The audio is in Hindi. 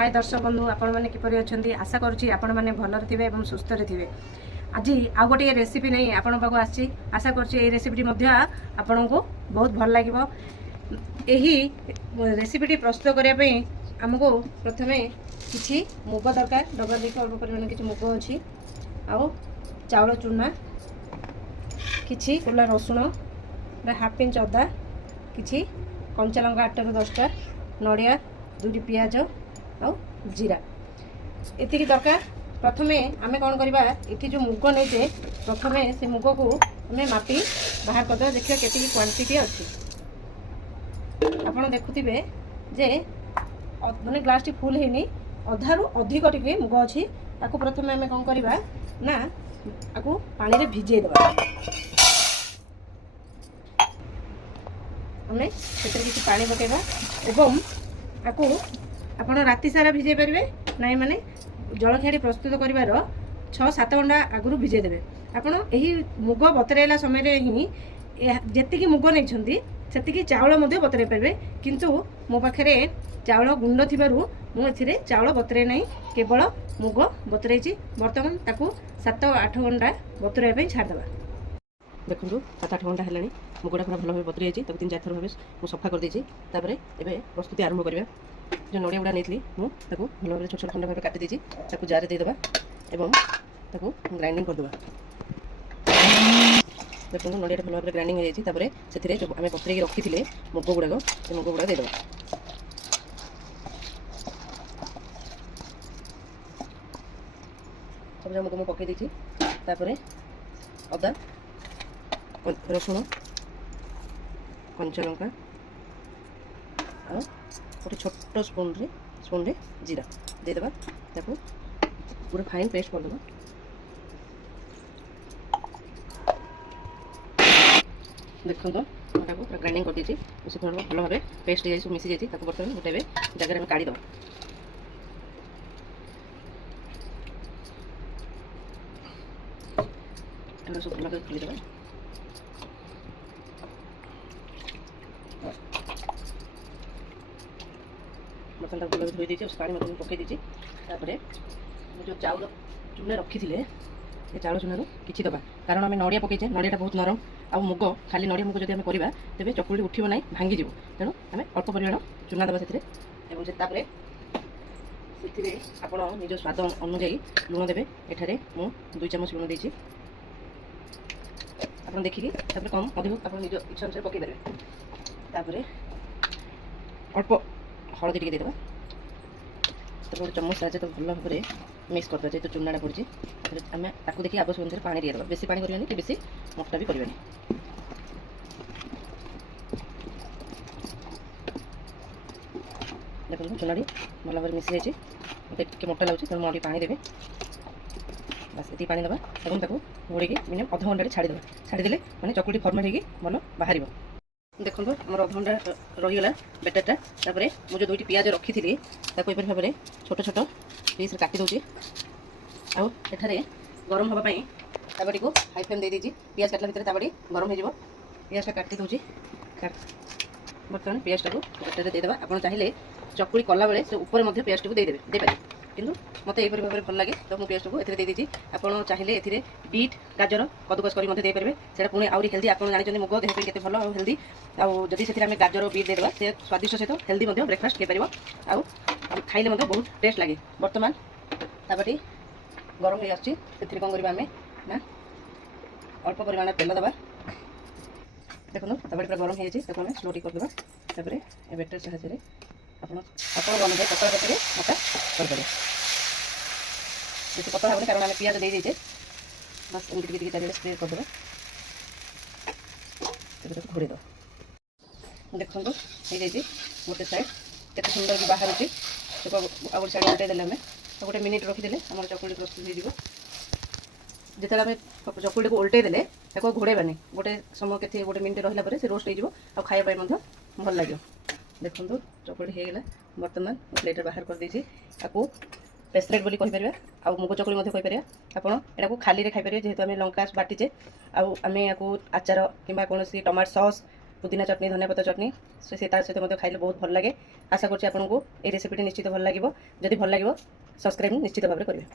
हाय दर्शक बंधु आपण मैंने किपरि अच्छी आशा करुँची आपण मैंने भलरे थे और सुस्थ थे। आज आउ गोटे रेसिपी नहीं आपण पाक आसी आशा करुँची रेसिपी आपण को बहुत भल लगे। यही रेसिपी प्रस्तुत करने आमको प्रथमे किसी मुग दरकार डबा देखिए अल्प परिमाण किसी मुग अच्छी आउ चाउल चूना किसी कुला रसुण हाफ इंच अदा किसी कंचा लंका 8 ରୁ 10टा नड़िया 2टी पियाज आउ जीरा एतिकी दरकार। प्रथमे आमे कौन करवा ये जो मुग नहीं प्रथमे से मुग को आम मापी बाहर करदे देखिए केती क्वांटिटी अच्छी आपड़ देखुवे जे मैंने ग्लास टी फुल है अधारू अधिक टे मुग अच्छी ताकू प्रथमे आम कौन करवा ना आपको पानी रे भिजे देवा आम से किसी पानी पकेबा एवं आपको आप राति सारा भिजे पारे ना माने जलखियाटी प्रस्तुत कर 6-7 घंटा आगु भिजे देवे। आपड़ यही मुग बतरेला समय ही जी मुग नहीं से चाउल बतरे पारे किंतु मो पाखे चाउल गुंड थी मुझे चाउल बतरे ना केवल मुग बतरे बर्तमान ताकू 7-8 घंटा बतरवाई छाड़देवा। देखो 7-8 घंटा है मुगटा पूरा भल भाव बतरी 3-4 थर भाव सफा कर देती प्रस्तुति आरंभ करवा। जो नड़िया गुड़ा नहीं मुझे भल भाव छोट छोट खंड भाव काटी देती जार देदेबा एवं ग्राइंडिंग करदेबा। देखो नड़िया भल भाव ग्राइंडिंग हो जाए से आम बतरे रखी थे मुग गुड़ाक देदेबा। सब जो मुग मुझे पकई देती अदा रसुण कंचा लंका और गोटे छोट स्पून रे जीरा देदेबा ताको पूरा फाइन पेस्ट करदेबा। देखो पूरा ग्राइंडिंग कर दी भल भाव पेस्ट हो जाए मिसी जाती बर्तमान गोटे जगह काढ़ीद सब भल भाव खोलीदेवा। बर्तन भल भाव धोई देती पानी मैं पकई देती जो चाउल चूना रखी थे ये चाउल चूना किसी दबा कारण आम नड़िया पकईचे नड़िया बहुत नरम आउ मुग खाली नड़िया मुग जब करवा तेज चकुली उठब ना भांगी तेणु आम अल्प परिमाण चूना दबा से आप निज स्वाद अनुजाई लुण देवे। एठारे मु 2 चामच लुण देती आप देखिए कम अधिक आप निज इच्छा अनुसार पकई पारे अल्प हलदी टी देदेबा गोटे चम्मच साजे तो भल भाव मिक्स करदे जेहतु चूनाटा पड़ी आम आपको देखिए आवश्यक अनुसार पानी दिदेबा बेसी पानी करवानी कि बेसी मोटा भी करवानी। देखो चूनाटी भल भाव मिसी जाइए टे मोटा लगे तेणु मुझे पानी देवे बस ये पानी दबा और घोड़ी मिनिमम अध घंटे छाड़देले मैंने चकुटी फर्मेट हो भल बाहर। देखो आम अध घंटा रहीगला बेटरटा मुझे 2टी पियाज रखी थी ये भाव में छोट छोट पीस काटी दूसरी आठारे गरम हाँपाई तावाटी को हाई फ्लेम दे देती पियाज काटला भितर तावाटी गरम हो पियाजटा काटी दूसरी बर्तमान पियाजटा को बेटर देदेबा। आप चाहिए चकुड़ी कला बेले से ऊपर पियाज को देदेवे देपारे किंतु मत यही भाव में भल लगे तो मुझे पियाज को दे देती आप चाहिए ए बीट गाजर कदुकस कर देपारे से पुणी आहरी हेल्दी आप जानते मुग देह के भल और हेल्दी आदि से गाजर बीट देदेबा से स्वादिष्ट सहित हेल्दी ब्रेकफास्ट हो पार आउ खाइले बहुत टेस्ट लगे। बर्तमान तावाटी गरम हो आसी कौन करवा आम ना अल्प परिमाण तेल दबा। देखो तावाटी पूरा गरम हो आम स्लो टी करदे बेटर साहाଯ୍य आप अनुसार पतला करके मोटा करें जैसे पतला होने कारण आम पियाज दे देते बस एमती चारिड़े स्प्रे करदे घोड़े दो। देखो ये गोटे साइड के सुंदर भी बाहर आउ गोटे साइड उल्टे देले आम गोटे मिनिट रखीदे आम चकुड़ी प्रस्तुत हो जिते आम चकुड़ी को उल्टे देले घोड़ेबानी गोटे समय के गोटे मिनिट रहा से रोस्ट हो खावाई भल लगे। देखो चकुड़ी होगला बर्तमान प्लेट बाहर कर देती आपको पेस्ट्रेट बोली कहीपर आ मुग चकुड़ी कहीपर आपको खाली रे खाईपर जेहेतु आम लंका बाटीचे आम या आचार कि कौन टमाटो सॉस पुदीना चटनी धनिया पत्ता चटनी से सहित खाइले बहुत भल लगे। ଆଶା କରୁଛି ଆପଣଙ୍କୁ ଏହି ରେସିପିଟି ନିଶ୍ଚିତ ଭଲ ଲାଗିବ। ଯଦି ଭଲ ଲାଗିବ ସବସ୍କ୍ରାଇବ୍ ନିଶ୍ଚିତ ଭାବରେ କରିବେ।